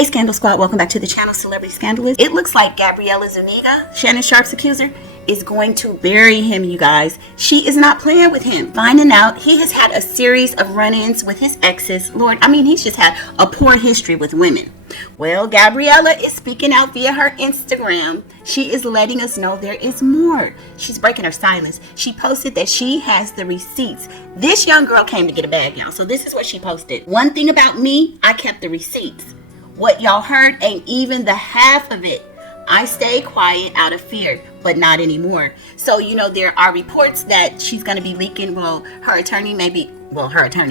Hey Scandal Squad, welcome back to the channel Celebrity ScandaLust. It looks like Gabriella Zuniga, Shannon Sharpe's accuser, is going to bury him, you guys. She is not playing with him. Finding out he has had a series of run-ins with his exes. Lord, I mean, he's just had a poor history with women. Well, Gabriella is speaking out via her Instagram. She is letting us know there is more. She's breaking her silence. She posted that she has the receipts. This young girl came to get a bag, y'all. So this is what she posted. One thing about me, I kept the receipts. What y'all heard ain't even the half of it. I stayed quiet out of fear, but not anymore. So, you know, there are reports that she's going to be leaking, her attorney,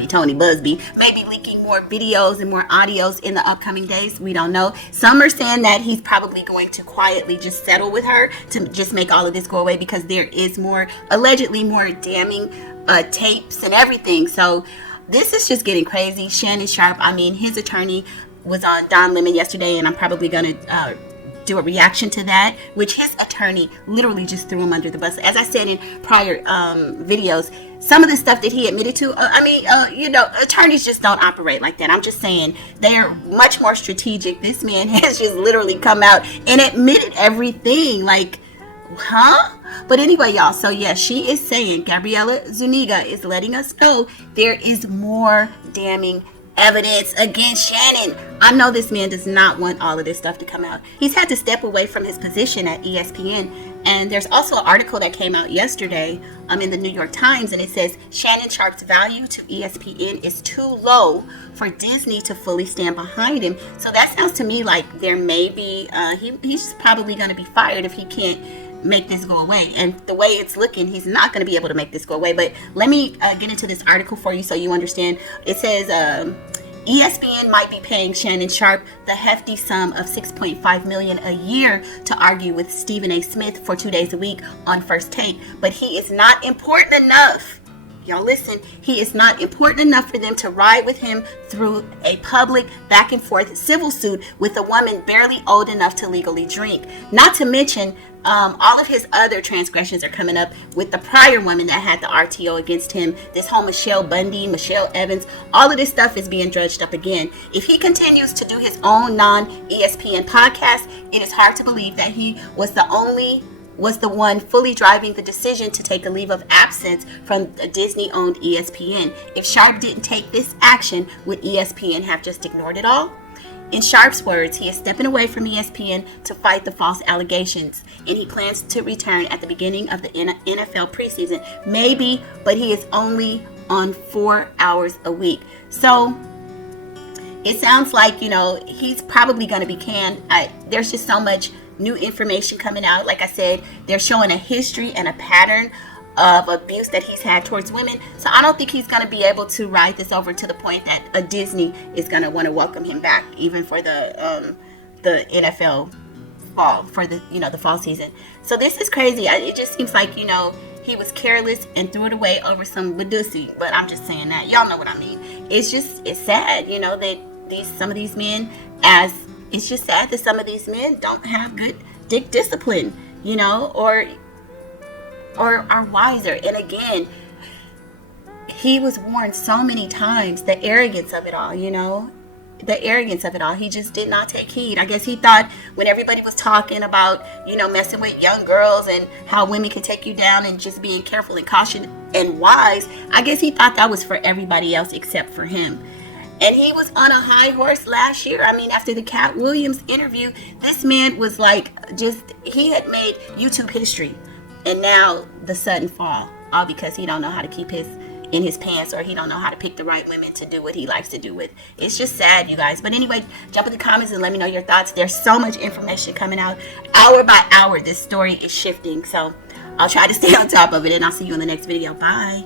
Tony Busby, may be leaking more videos and more audios in the upcoming days. We don't know. Some are saying that he's probably going to quietly just settle with her to just make all of this go away, because there is allegedly more damning tapes and everything. So this is just getting crazy. Shannon Sharpe, I mean, his attorney was on Don Lemon yesterday, and I'm probably going to do a reaction to that, which his attorney literally just threw him under the bus. As I said in prior videos, some of the stuff that he admitted to, attorneys just don't operate like that. I'm just saying, they are much more strategic. This man has just literally come out and admitted everything. Like, huh? But anyway, y'all, so yeah, she is saying, Gabriella Zuniga is letting us know there is more damning evidence against Shannon. I know this man does not want all of this stuff to come out. He's had to step away from his position at ESPN. And there's also an article that came out yesterday in the New York Times, and it says Shannon Sharpe's value to ESPN is too low for Disney to fully stand behind him. So that sounds to me like there may be, he's probably going to be fired if he can't make this go away. And the way it's looking, he's not going to be able to make this go away. But let me get into this article for you so you understand. It says ESPN might be paying Shannon Sharpe the hefty sum of $6.5 million a year to argue with Stephen A. Smith for 2 days a week on First Take, but he is not important enough. Y'all listen, he is not important enough for them to ride with him through a public back and forth civil suit with a woman barely old enough to legally drink. Not to mention, all of his other transgressions are coming up with the prior woman that had the RTO against him. This whole Michelle Bundy, Michelle Evans, all of this stuff is being dredged up again. If he continues to do his own non-ESPN podcast, it is hard to believe that he was the one fully driving the decision to take a leave of absence from the Disney-owned ESPN. If Sharpe didn't take this action, would ESPN have just ignored it all? In Sharpe's words, he is stepping away from ESPN to fight the false allegations, and he plans to return at the beginning of the NFL preseason. Maybe, but he is only on 4 hours a week. So it sounds like, he's probably going to be canned. There's just so much new information coming out. Like I said, they're showing a history and a pattern of abuse that he's had towards women. So I don't think he's going to be able to ride this over to the point that a Disney is going to want to welcome him back, even for the NFL fall, for the fall season. So this is crazy. It just seems like, he was careless and threw it away over some badusi. But I'm just saying that. Y'all know what I mean. It's sad, that some of these men, it's just sad that some of these men don't have good dick discipline, or are wiser. And again, he was warned so many times, the arrogance of it all, he just did not take heed. I guess he thought when everybody was talking about, messing with young girls and how women can take you down and just being careful and cautious and wise, I guess he thought that was for everybody else except for him. And he was on a high horse last year. I mean, after the Cat Williams interview, this man was he had made YouTube history. And now the sudden fall, all because he don't know how to keep in his pants, or he don't know how to pick the right women to do what he likes to do with. It's just sad, you guys. But anyway, jump in the comments and let me know your thoughts. There's so much information coming out. Hour by hour, this story is shifting. So I'll try to stay on top of it, and I'll see you in the next video. Bye.